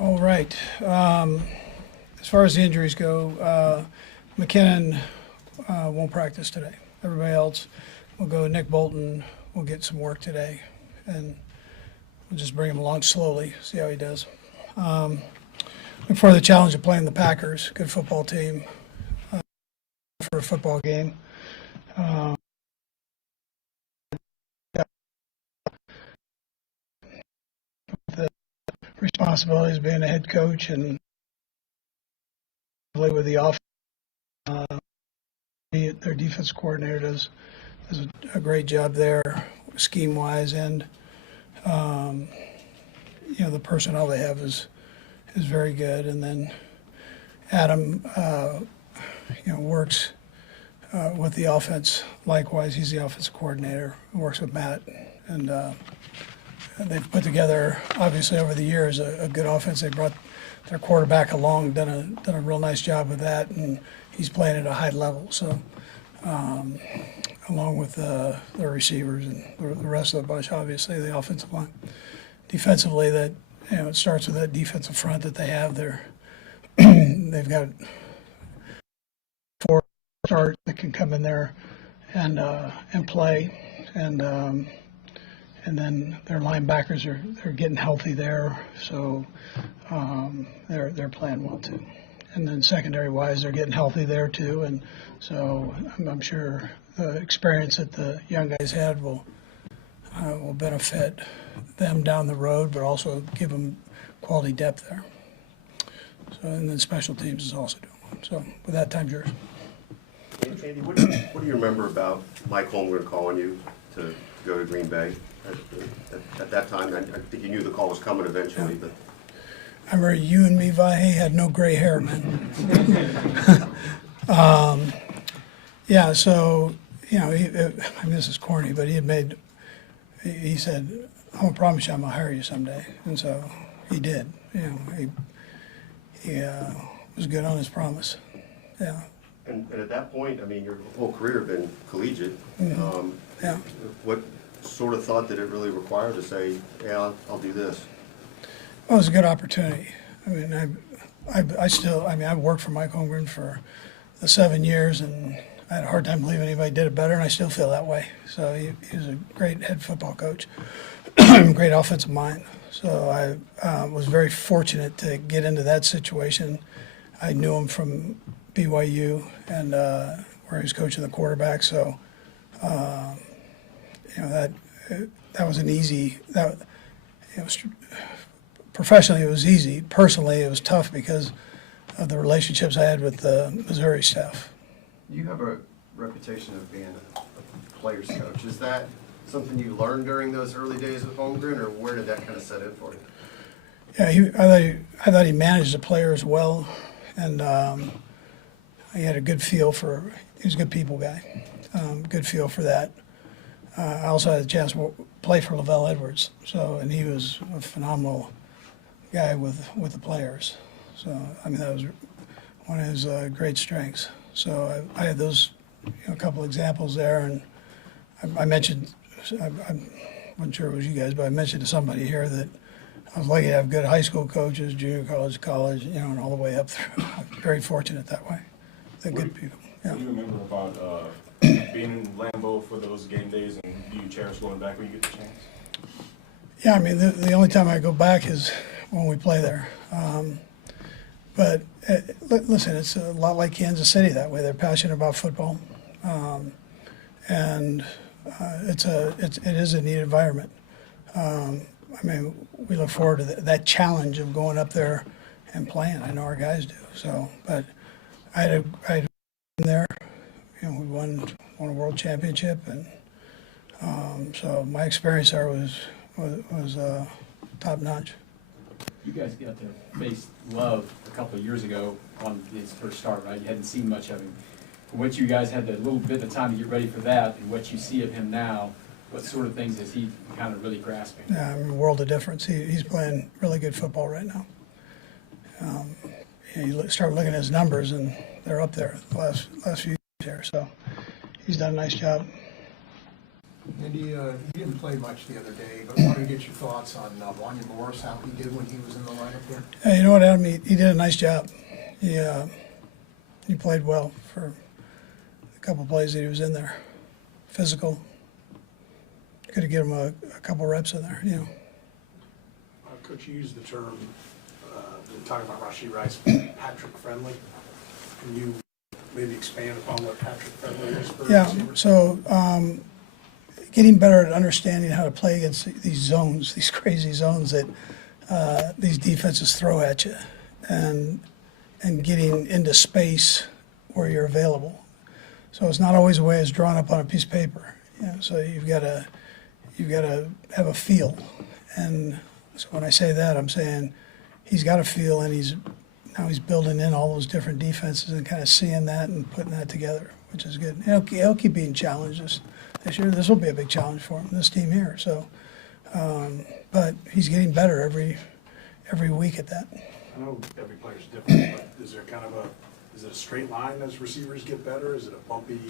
All right. As far as the injuries go, McKinnon won't practice today. Everybody else will go. Nick Bolton will get some work today, and we'll just bring him along slowly, see how he does. Look for the challenge of playing the Packers, good football team, for a football game. The responsibilities of being a head coach and play with the offense. Their defense coordinator does a great job there, scheme-wise, and the personnel they have is very good. And then Adam, works with the offense. Likewise, he's the offensive coordinator. Works with Matt, and they've put together, obviously, over the years, a good offense. They brought their quarterback along, done a real nice job with that, and he's playing at a high level. So, along with the receivers and the rest of the bunch, obviously, the offensive line. Defensively, that it starts with that defensive front that they have there. They've got four stars that can come in there and play, and then their linebackers they're getting healthy there, so they're playing well too. And then secondary wise, they're getting healthy there too, and so I'm sure the experience that the young guys had will benefit them down the road, but also give them quality depth there. So, and then special teams is also doing well. So with that, time's yours. Andy, what do you remember about Mike Holmgren calling you to go to Green Bay? At that time, I think you knew the call was coming eventually, but. I remember you and me, Vahe, had no gray hair, man. Yeah, so, this is corny, but he said, I'm gonna promise you I'm gonna hire you someday. And so he did. He was good on his promise. Yeah. And at that point, I mean, your whole career had been collegiate. Mm-hmm. Yeah. What sort of thought did it really require to say, yeah, I'll do this? Well, it was a good opportunity. I mean, I worked for Mike Holmgren for the 7 years, and I had a hard time believing anybody did it better, and I still feel that way. So he was a great head football coach, great offensive mind. So I was very fortunate to get into that situation. I knew him from BYU, and where he was coaching the quarterback. So that was an easy. It was professionally it was easy. Personally, it was tough because of the relationships I had with the Missouri staff. You have a reputation of being a player's coach. Is that something you learned during those early days with Holmgren, or where did that kind of set in for you? Yeah, I thought he managed the players well, and he had a good feel for. He was a good people guy. Good feel for that. I also had a chance to play for Lavelle Edwards, and he was a phenomenal guy with the players. So I mean that was one of his great strengths. So I had those a couple examples there, and I mentioned I wasn't sure it was you guys, but I mentioned to somebody here that I was lucky to have good high school coaches, junior college, and all the way up through. I'm very fortunate that way. They're good people. Yeah. What do you remember about being in Lambeau for those game days, and do you cherish going back when you get the chance? Yeah, I mean the only time I go back is when we play there. But listen, it's a lot like Kansas City that way. They're passionate about football, and it is a neat environment. I mean, we look forward to that challenge of going up there and playing. I know our guys do. So, but I had a there. We won a world championship, and so my experience there was top notch. You guys got to face Love a couple of years ago on his first start, right? You hadn't seen much of him. From what you guys had a little bit of time to get ready for that, and what you see of him now, what sort of things is he kind of really grasping? Yeah, I mean, a world of difference. He's playing really good football right now. You start looking at his numbers, and they're up there the last few years here. So he's done a nice job. Andy, he didn't play much the other day, but wanted to get your thoughts on Wanya Morris, how he did when he was in the lineup there. Hey, you know what, Adam? He did a nice job. He played well for a couple of plays that he was in there. Physical. Could have given him a couple reps in there, you know. Coach, you used the term, talking about Rashee Rice, Patrick Friendly. Can you maybe expand upon what Patrick Friendly is for Yeah, receivers? so getting better at understanding how to play against these zones, these crazy zones that these defenses throw at you, and getting into space where you're available. So it's not always the way it's drawn up on a piece of paper. So you've got to have a feel, and so when I say that, I'm saying he's got a feel, and now he's building in all those different defenses and kind of seeing that and putting that together, which is good. He'll keep being challenged this year. This will be a big challenge for him, this team here. So, but he's getting better every week at that. I know every player's different, but is it a straight line as receivers get better? Is it a bumpy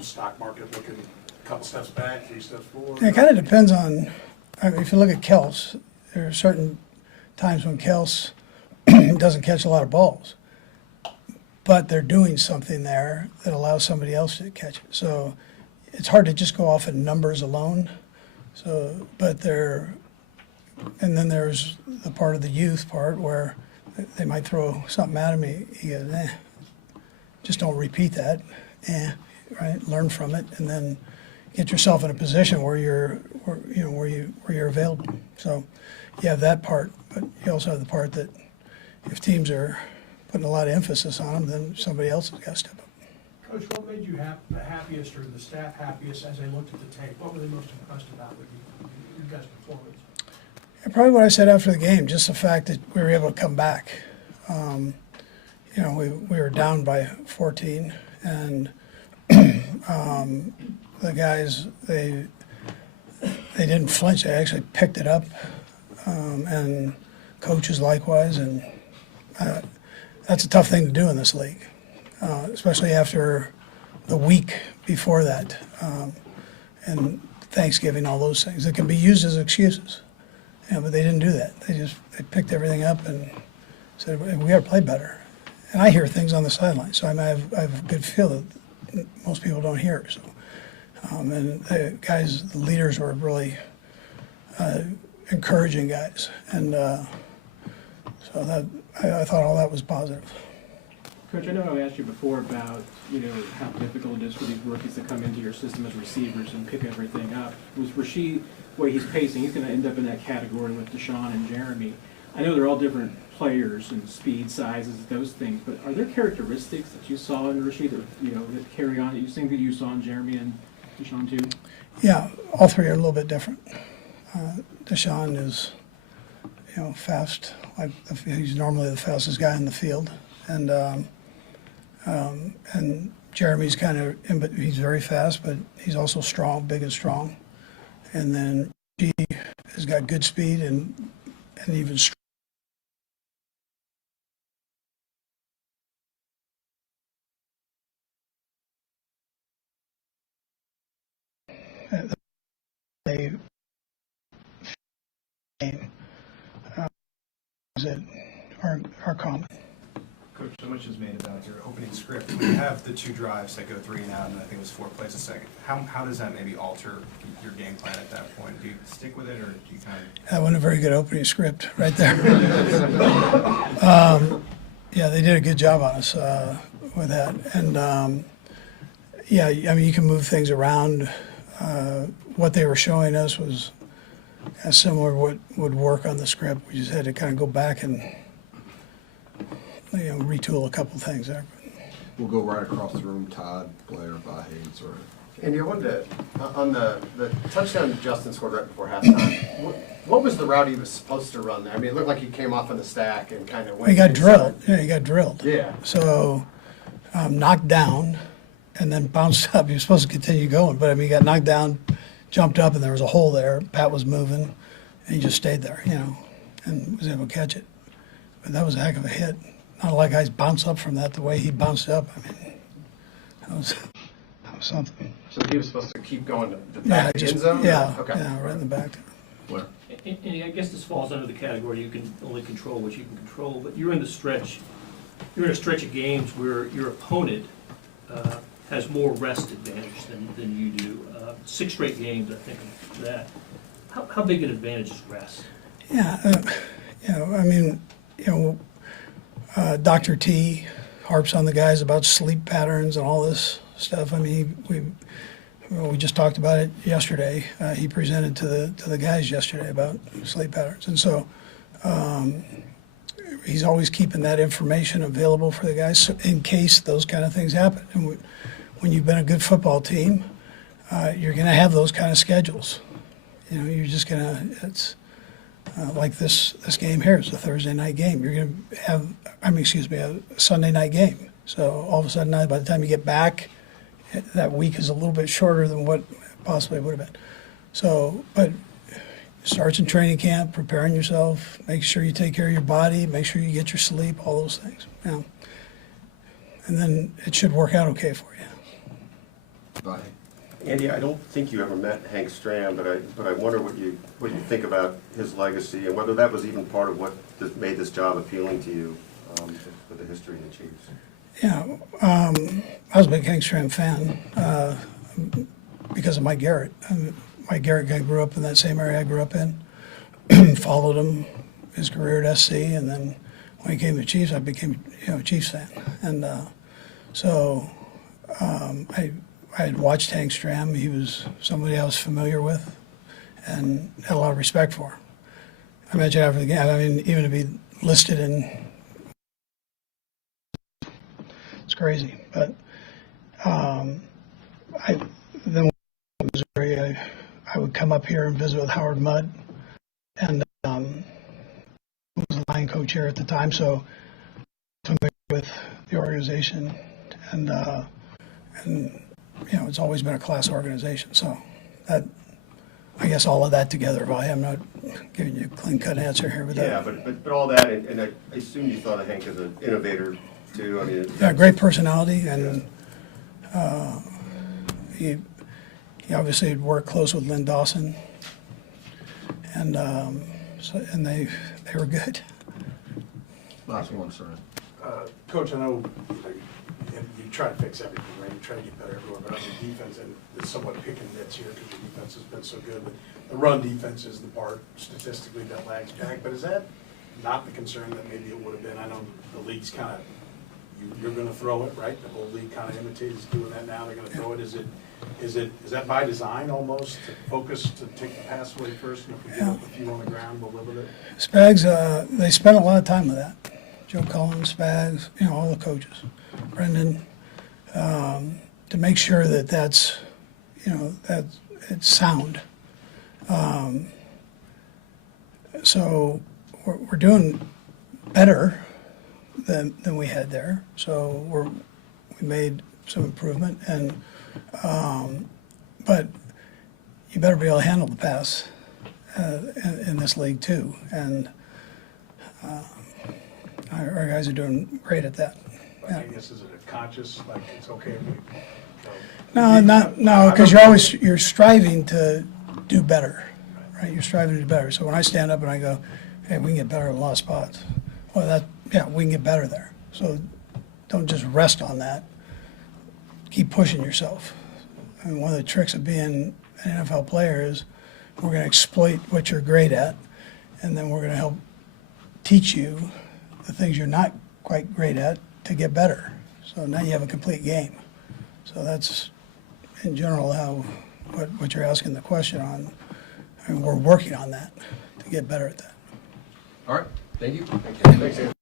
stock market looking a couple steps back, 3 steps forward? It kind of depends on, if you look at Kels, there are certain times when Kels doesn't catch a lot of balls, but they're doing something there that allows somebody else to catch it. So it's hard to just go off of numbers alone. So, and then there's the part of the youth part where they might throw something at him. He goes, just don't repeat that. Right? Learn from it, and then get yourself in a position where you're available. So you have that part, but you also have the part that if teams are putting a lot of emphasis on them, then somebody else has got to step up. Coach, what made you the happiest, or the staff happiest as they looked at the tape? What were they most impressed about with you guys' performance? And probably what I said after the game, just the fact that we were able to come back. We were down by 14, and the guys, they didn't flinch. They actually picked it up, and coaches likewise. And that's a tough thing to do in this league, especially after the week before that, and Thanksgiving, all those things. It can be used as excuses, but they didn't do that. They picked everything up and said, we got to play better. And I hear things on the sideline, so I have a good feel that most people don't hear. So, and the guys, the leaders were really encouraging guys, and so that I thought all that was positive. Coach, I know I asked you before about, how difficult it is for these rookies to come into your system as receivers and pick everything up. Was Rashee, the way he's pacing, he's going to end up in that category with Deshaun and Jeremy. I know they're all different players and speed, sizes, those things, but are there characteristics that you saw in Rashee that carry on, that you think that you saw in Jeremy and Deshaun too? Yeah, all three are a little bit different. Deshaun is, fast. He's normally the fastest guy in the field, and Jeremy's kind of, he's very fast, but he's also strong, big and strong. And then he has got good speed and even strong. They that are common. Coach, so much is made about your opening script. When you have the 2 drives that go 3 and out, and I think it was 4 plays a second, how does that maybe alter your game plan at that point? Do you stick with it, or do you kind of... That wasn't a very good opening script right there. Yeah, they did a good job on us with that. And, you can move things around. What they were showing us was kind of similar to what would work on the script. We just had to kind of go back and retool a couple things there. We'll go right across the room, Todd, Blair, Bahades, or... Andy, I wanted to, on the touchdown Justin scored right before halftime, what was the route he was supposed to run there? I mean, it looked like he came off on the stack and kind of went... He got inside. drilled. Yeah, he got drilled. Yeah. So knocked down and then bounced up. He was supposed to continue going, but he got knocked down, jumped up, and there was a hole there. Pat was moving, and he just stayed there, and was able to catch it. But that was a heck of a hit. Not a lot of guys bounce up from that the way he bounced up. That was something. So he was supposed to keep going to the Yeah, back of the just, end zone? yeah, Okay. yeah, right in the back. And I guess this falls under the category, you can only control what you can control, but you're in a stretch of games where your opponent has more rest advantage than you do. 6 straight games, I think of that. How big an advantage is rest? Yeah, I mean, Dr. T harps on the guys about sleep patterns and all this stuff. I mean, we just talked about it yesterday. He presented to the guys yesterday about sleep patterns, and so he's always keeping that information available for the guys so in case those kind of things happen. And when you've been a good football team, you're going to have those kind of schedules. You're just going to. It's like this game here is a Thursday night game. You're going to have, a Sunday night game. So all of a sudden, by the time you get back, that week is a little bit shorter than what possibly would have been. So, but starts in training camp, preparing yourself, make sure you take care of your body, make sure you get your sleep, all those things. And then it should work out okay for you. Bye. Andy, I don't think you ever met Hank Stram, but I wonder what you think about his legacy and whether that was even part of what made this job appealing to you with the history of the Chiefs. Yeah, I was a big Hank Stram fan because of Mike Garrett. Mike Garrett guy grew up in that same area I grew up in, followed him his career at SC, and then when he came to the Chiefs, I became a Chiefs fan. And so I had watched Hank Stram. He was somebody I was familiar with and had a lot of respect for. I mentioned after the game, I mean, even to be listed in, it's crazy. But then when I was in Missouri, I would come up here and visit with Howard Mudd, and who was the line coach here at the time, so familiar with the organization, and it's always been a class organization. So that, I guess, all of that together. I'm not giving you a clean-cut answer here, but Yeah, but all that, and I assume you thought of Hank as an innovator too. I mean, yeah, great personality, and he obviously had worked close with Lynn Dawson, and and they were good. Last one, sir. Coach, I know you try to fix everything, right? You try to get better everywhere, but on the defense, and it's somewhat picking nits here because your defense has been so good, but the run defense is the part statistically that lags back. But is that not the concern that maybe it would have been? I know the league's kind of, you're going to throw it, right? The whole league kind of imitates doing that now. They're going to throw it. Is that by design almost to focus to take the pass away first, and if we get up a few on the ground, we'll live with it? Spags, they spent a lot of time with that. Joe Collins, Spags, all the coaches, Brendan, to make sure that that it's sound. So we're doing better than we had there. So we made some improvement, and but you better be able to handle the pass in this league too. And our guys are doing great at that. Like, I guess, is it a conscious, like, it's okay if we, No, because you're striving to do better, right? You're striving to do better. So when I stand up and I go, hey, we can get better in a lot of spots. Well, we can get better there. So don't just rest on that. Keep pushing yourself. I mean, one of the tricks of being an NFL player is we're going to exploit what you're great at, and then we're going to help teach you the things you're not quite great at to get better. So now you have a complete game. So that's, in general, what you're asking the question on. I mean, we're working on that to get better at that. All right, thank you. Thanks, Andy.